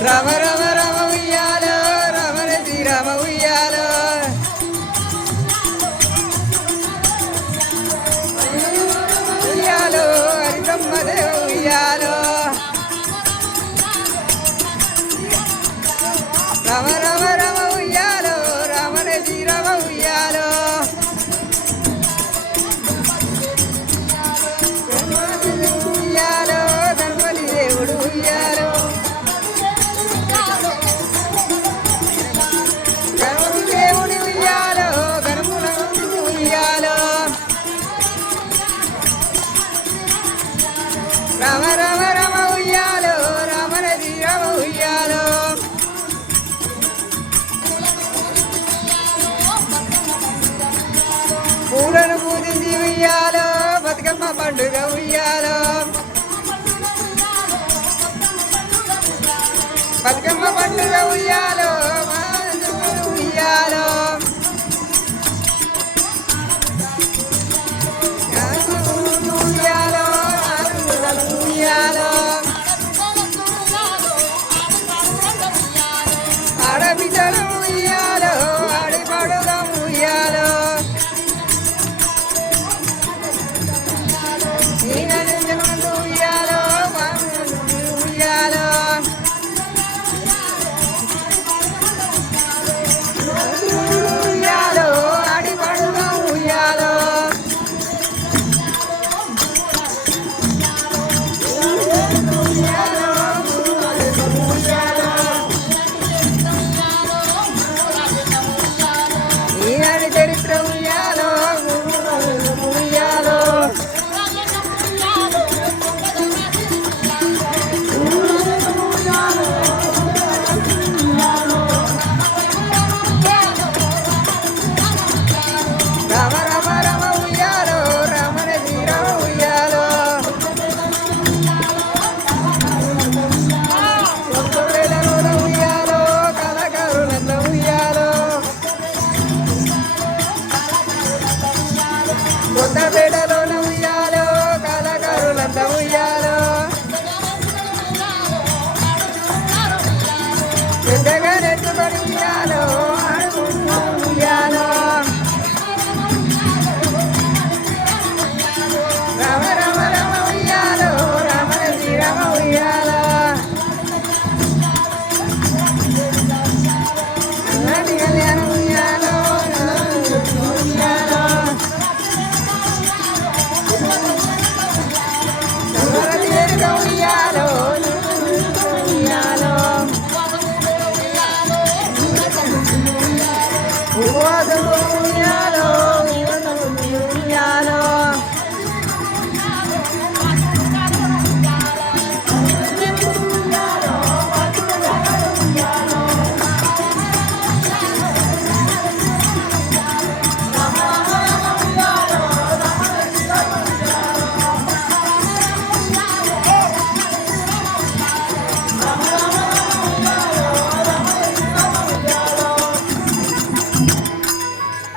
Travar Rama Rama ఉయ్యాలో రామరజీ రామ ఉయ్యాలో. పూలను ఉయ్యాలో బతుకమ్మ పండుగ ఉయ్యాలో. బతుక మాధవయ్య